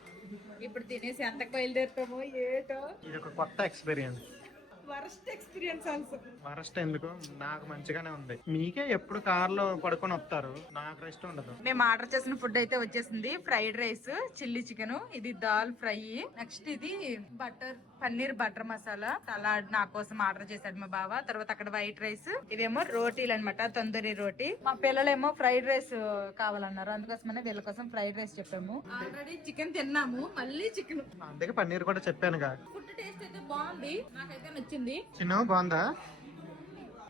ఇప్పుడు తినేసి ఎంతకు బయలుదేరుతామో ఏటో. ఇది ఒక కొత్త experience. Worst experience also. Worst ఎందుకు, నాకు మంచిగానే ఉంది. మీకే ఎప్పుడు కార్ లో పడుకొని వస్తారు, నాకు రెస్ట్ ఉండదు. మేము ఆర్డర్ చేసిన ఫుడ్ అయితే వచ్చేసింది. ఫ్రైడ్ రైస్, చిల్లీ చికెన్, ఇది దాల్ ఫ్రై, నెక్స్ట్ ఇది పన్నీర్ బటర్ మసాలా సలాడ్ నా కోసం ఆర్డర్ చేశాడు మా బావ. తర్వాత అక్కడ వైట్ రైస్, ఇవేమో రోటీలు అనమాట, తందూరి రోటీ. మా పిల్లలేమో ఫ్రైడ్ రైస్ కావాలన్నారు, అందుకోసమనే వీళ్ళ కోసం ఫ్రైడ్ రైస్ చెప్పాము. ఆల్రెడీ చికెన్ తిన్నాము, మళ్ళీ చికెన్. అందుకే పన్నీర్ కూడా చెప్పానుగా. ఫుడ్ టేస్ట్ అయితే బాగుంది, నాకైతే నచ్చింది. చిన్న బాగుందా?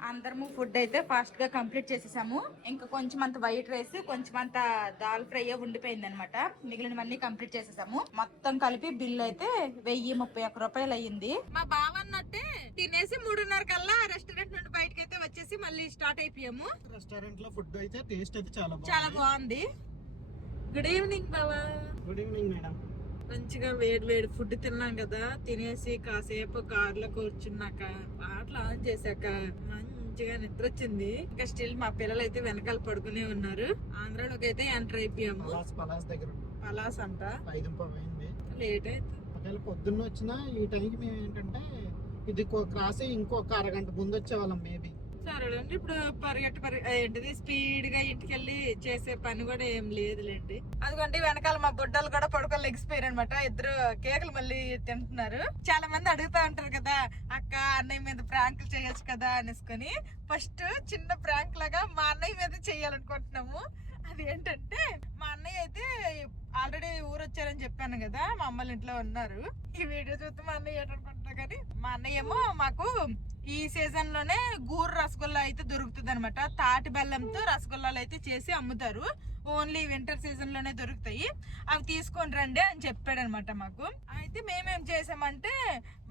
అందరము ఫుడ్ అయితే ఫాస్ట్ గా కంప్లీట్ చేసేసాము. ఇంకా కొంచెం అంత వైట్ రైస్, కొంచెం అంత దాల్ ఫ్రై ఉండిపోయింది అనమాట. మిగిలినవన్నీ కంప్లీట్ చేసేసాము. మొత్తం కలిపి బిల్ అయితే 1031 రూపాయలు అయ్యింది. మా బావ అన్నట్టే తినేసి 3:30 కల్లా రెస్టారెంట్ నుండి బయటకి అయితే వచ్చేసి మళ్ళీ స్టార్ట్ అయిపోయాము. రెస్టారెంట్ లో ఫుడ్ అయితే టేస్ట్ అయితే చాలా బాగుంది. గుడ్ ఈవినింగ్ బావా. Good evening madam. మంచిగా వేడి ఫుడ్ తిన్నాం కదా, తినేసి కాసేపు కార్ లో కూర్చున్నాక పాటలు ఆన్ చేశాక మంచిగా నిద్ర వచ్చింది. ఇంకా స్టిల్ మా పిల్లలు అయితే వెనకాల పడుకునే ఉన్నారు. ఆంధ్రాలోకి అయితే ఎంటర్ అయిపోయాము. పలాస్ అంట. లేట్ అయితే పొద్దున్న వచ్చినా ఈ టైంకి మేము ఏంటంటే ఇది క్రాస్ ఇంకొక అరగంట ముందు వచ్చేవాళ్ళం మేబీ. సరేలేండి, ఇప్పుడు ఏంటిది స్పీడ్ గా ఇంటికి వెళ్ళి చేసే పని కూడా ఏం లేదులేండి. అదిగోండి వెనకాల మా బుడ్డలు కూడా పడుకొని లెగ్సిపోయారు అనమాట. ఇద్దరు కేకులు మళ్ళీ తింటున్నారు. చాలా మంది అడుగుతా ఉంటారు కదా, అక్క అన్నయ్య మీద ప్రాంకులు చేయొచ్చు కదా అనేసుకొని. ఫస్ట్ చిన్న ప్రాంక్ లాగా మా అన్నయ్య మీద చెయ్యాలనుకుంటున్నాము. అది ఏంటంటే మా అన్నయ్య అయితే ఆల్రెడీ ఊరు వచ్చారని చెప్పాను కదా, మా అమ్మల ఇంట్లో ఉన్నారు. ఈ వీడియో చూస్తే మా అన్నయ్య ఏంటనుకుంటా కానీ, మా అన్నయ్య ఏమో మాకు ఈ సీజన్ లోనే గూరు రసగుల్లా అయితే దొరుకుతుంది అనమాట. తాటి బెల్లంతో రసగుల్లాలు అయితే చేసి అమ్ముతారు. ఓన్లీ వింటర్ సీజన్ లోనే దొరుకుతాయి. అవి తీసుకొని రండి అని చెప్పాడు అనమాట మాకు. అయితే మేమేం చేసామంటే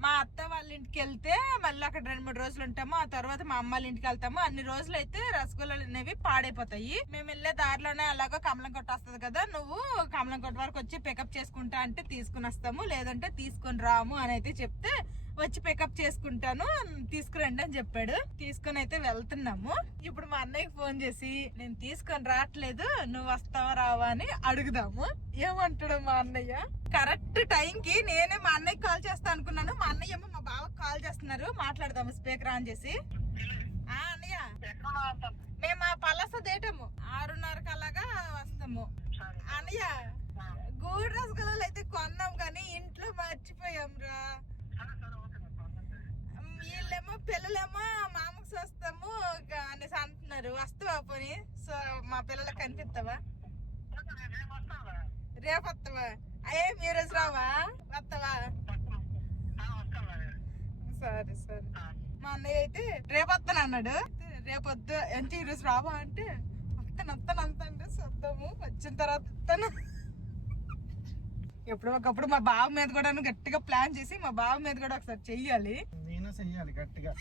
మా అత్త వాళ్ళ ఇంటికి వెళ్తే మళ్ళీ అక్కడ 2-3 రోజులు ఉంటాము. ఆ తర్వాత మా అమ్మ వాళ్ళ ఇంటికి వెళ్తాము. అన్ని రోజులు అయితే రసగుల్లాలు అనేవి పాడైపోతాయి. మేము వెళ్ళే దారిలోనే అలాగో కమలం కొట్టు వస్తుంది కదా, నువ్వు కమలం కొట్టు వరకు వచ్చి పికప్ చేసుకుంటా అంటే తీసుకుని వస్తాము, లేదంటే తీసుకొని రాము అని అయితే చెప్తే వచ్చి పికప్ చేసుకుంటాను, తీసుకురండి అని చెప్పాడు. తీసుకుని అయితే వెళ్తున్నాము. ఇప్పుడు మా అన్నయ్యకి ఫోన్ చేసి నేను తీసుకొని రావట్లేదు, నువ్వు వస్తావా రావా అని అడుగుదాము. ఏమంటాడు మా అన్నయ్య. కరెక్ట్ టైం కి నేనే మా అన్నయ్యకి కాల్ చేస్తా అనుకున్నాను. మా అన్నయ్య ఏమో మా బావకి కాల్ చేస్తున్నారు. మాట్లాడదాము స్పీకర్ ఆన్ చేసి. అన్నయ్య మేము ఆ పలాస దేటము 6:30 అలాగా వస్తాము. అన్నయ్య గూడు రసగుల్లాలు అయితే కొన్నాం కానీ ఇంట్లో మర్చిపోయాం రా. వీళ్ళేమో పిల్లలేమో మామకు వస్తాము అనేసి అంటున్నారు. వస్తావా పోనీ? సో మా పిల్లలకు కనిపిస్తావా? రేపు వస్తావా? అయ్యే మీరు రావా? వస్తావా? సరే సరే. మా అన్నయ్య అయితే రేపు వస్తాను అన్నాడు. రేపు వద్దు ఎంత ఈరోజు రావా అంటే వస్తాను అంటే వద్దాము, వచ్చిన తర్వాత వస్తాను. ఎప్పుడు ఒకప్పుడు మా బావ మీద కూడా గట్టిగా ప్లాన్ చేసి మా బావ మీద కూడా ఒకసారి చెయ్యాలి. నేను చెయ్యాలి గట్టిగా.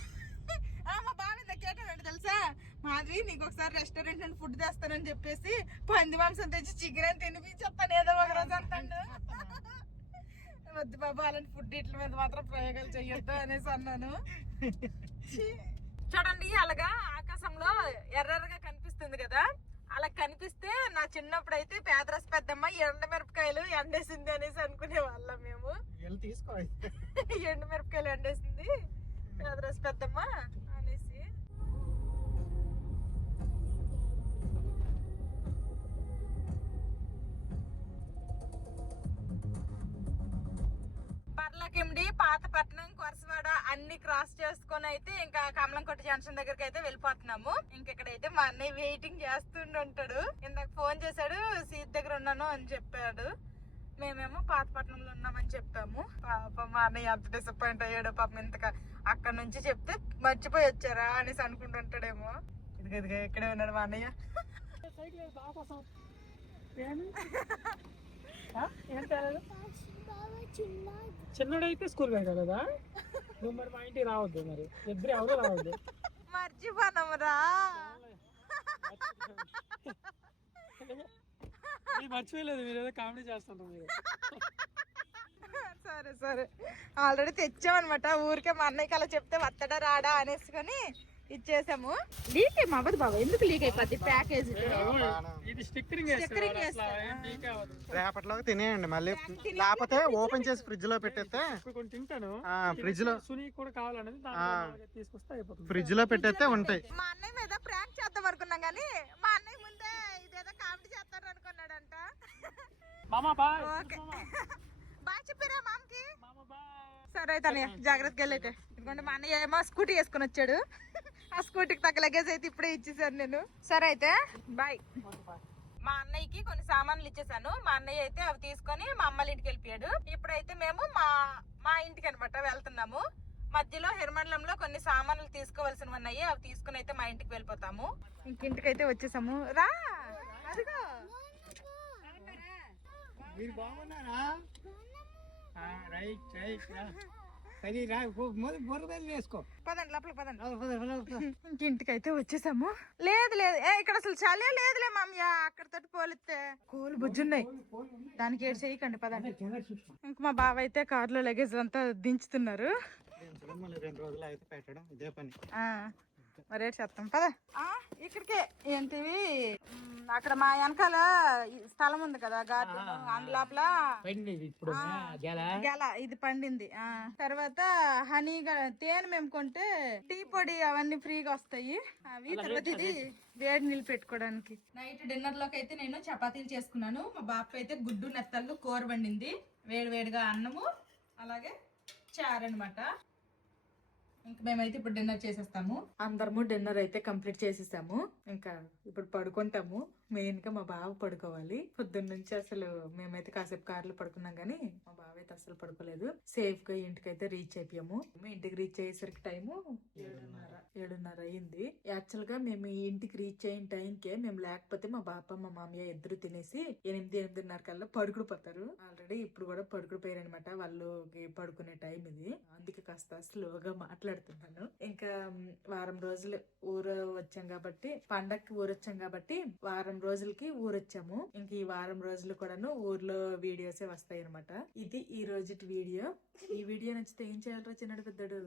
మా బావ మీద కేటానండి తెలుసా, మాధవి నీకు ఒకసారి రెస్టారెంట్ నుండి ఫుడ్ తెస్తానని చెప్పేసి పంది మాంసం తెచ్చి చికెన్ అని తినిపించేస్తాను ఏదో ఒక రోజు అంటాడు. వద్దు బాబు అలాంటి ఫుడ్ ఇట్ల మీద మాత్రం ప్రయోగాలు చెయ్యొద్దు అనేసి అన్నాను. చూడండి అలాగా ఆకాశంలో ఎర్రగా కనిపిస్తుంది కదా, అలా కనిపిస్తే నా చిన్నప్పుడు అయితే పేదరస పెద్దమ్మ ఎండమిరపకాయలు ఎండేసింది అనేసి అనుకునే వాళ్ళం మేము. ఎండమిరపకాయలు ఎండేసింది పేదరస పెద్దమ్మ అనేసి. పర్లకిండి, పాతపట్నం, కొరసవాడ అన్ని క్రాస్ చేసుకొని అయితే ఇంకా కమలంకోట జంక్షన్ దగ్గరికి అయితే వెళ్ళిపోతున్నాము. ఇంకెక్కడైతే మా అన్నయ్య వెయిటింగ్ చేస్తుంటాడు. ఇందాక ఫోన్ చేశాడు, సీట్ దగ్గర ఉన్నాను అని చెప్పాడు. మేమేమో పాతపట్నంలో ఉన్నామని చెప్పాము. పాప మా అన్నయ్య అంత డిసప్పాయింట్ అయ్యాడు పాపం. ఇంతగా అక్కడ నుంచి చెప్తే మర్చిపోయి వచ్చారా అనేసి అనుకుంటుంటాడేమో. ఇదిగా ఇక్కడే ఉన్నాడు మా అన్నయ్య. చిన్నడైతే స్కూల్ వెళ్ళదా? నువ్వు మరి మా ఇంటికి రావద్దు, మరి ఇద్దరు ఎవరు రావద్దు. మర్చిపోనమురా. మర్చిపోలేదు, మీరు ఏదో కామెడీ చేస్తుంటారు మీరు. సరే సరే, ఆల్రెడీ తెచ్చామన్నమాట. ఊరికే మా అన్నయ్యకి అలా చెప్తే వత్తడా రాడా అనేసుకొని ఇచ్చేసాము. లీక్ ఏం అవ్వదు బాబా, ఎందుకు లీక్ అయిపోద్ది ప్యాకేజ్. రేపట్లో తినేయండి మళ్ళీ, లేకపోతే ఓపెన్ చేసి ఫ్రిడ్జ్ లో పెట్టేస్తే ఫ్రిడ్జ్ లో ఫ్రిడ్జ్ లో పెట్టేస్తే ఉంటాయి. మా అన్నయ్య మీద ప్రాంక్ చేద్దాం అనుకున్నాం కానీ మా అన్నయ్య ముందే ఇదేదో కామెడీ చేస్తారు అనుకున్నాడంట. బాయ్ చెప్పారా మామకి? సరే అయితే అన్నయ్య జాగ్రత్తగా వెళ్ళైతే. ఎందుకంటే మా అన్నయ్య ఏమో స్కూటీ వేసుకొని వచ్చాడు. ఆ స్కూటీకి తగ్గ లగేజ్ అయితే ఇప్పుడే ఇచ్చేసాను నేను. సరే అయితే బాయ్. మా అన్నయ్యకి కొన్ని సామాన్లు ఇచ్చేసాను. మా అన్నయ్య అయితే అవి తీసుకొని మా అమ్మల ఇంటికి వెళ్ళిపోయాడు. ఇప్పుడైతే మేము మా ఇంటికి అనమాట వెళ్తున్నాము. మధ్యలో హిరమండలంలో కొన్ని సామాన్లు తీసుకోవాల్సినవి ఉన్నాయి, అవి తీసుకుని అయితే మా ఇంటికి వెళ్ళిపోతాము. ఇంటికి అయితే వచ్చేసాము. రా అదిగో. మీరు బాగున్నారా? పదండి లోపల పదండి. ఇంటికి అయితే వచ్చేసాము. లేదు ఇక్కడ అసలు చలే లేదులే మామయ్య, అక్కడతో పోలిస్తే కోలు బుజ్జున్నాయి. దానికి ఏడు చేయకండి పదండి. ఇంక మా బావ అయితే కారులో లగేజ్ అంతా దించుతున్నారు. మరి చేస్తాం పద. ఇక్కడికే ఏంటివి అక్కడ మా వెనకాల స్థలం ఉంది కదా గార్డెన్, అందులోపల గెల ఇది పండింది. తర్వాత హనీ తేనె మేము కొంటే టీ పొడి అవన్నీ ఫ్రీగా వస్తాయి అవి. తర్వాత ఇది వేడి నీళ్ళు పెట్టుకోవడానికి. నైట్ డిన్నర్ లోకి అయితే నేను చపాతీలు చేసుకున్నాను. మా బాబు అయితే గుడ్డు నెత్తళ్ళు కూర వండింది, వేడి వేడిగా అన్నము అలాగే చారు అనమాట. ఇంక మేమైతే ఇప్పుడు డిన్నర్ చేసేస్తాము. అందరము డిన్నర్ అయితే కంప్లీట్ చేసేసాము. ఇంకా ఇప్పుడు పడుకుంటాము. మెయిన్ గా మా బావ పడుకోవాలి. పొద్దున్న నుంచి అసలు మేమైతే కాసేపు కార్లో పడుకున్నాం కానీ మా బావ అయితే అసలు పడుకోలేదు. సేఫ్ గా ఇంటికైతే రీచ్ అయిపోయాము. ఇంటికి రీచ్ అయ్యేసరికి టైము 7:30 అయింది. యాక్చువల్ గా మేము ఈ ఇంటికి రీచ్ అయిన టైంకే మేము లేకపోతే మా బాప మా మామయ్య ఇద్దరు తినేసి 8-8:30 కల్లా పడుకుడిపోతారు. ఆల్రెడీ ఇప్పుడు కూడా పడుకుడిపోయారు అనమాట. వాళ్ళు పడుకునే టైం ఇది. అందుకే కాస్త స్లోగా మాట్లాడుతున్నాను. ఇంకా వారం రోజులు ఊరు వచ్చాం కాబట్టి, పండక్కి ఊరొచ్చాం కాబట్టి వారం రోజులకి ఊరొచ్చాము. ఇంక ఈ వారం రోజులు కూడాను ఊర్లో వీడియోసే వస్తాయి అనమాట. ఇది ఈ రోజు వీడియో. ఈ వీడియో నచ్చితే ఏం చేయాలరా చిన్నడు పెద్దడు?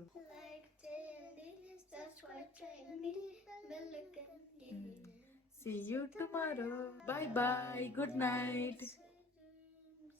See you tomorrow. Bye bye. Good night.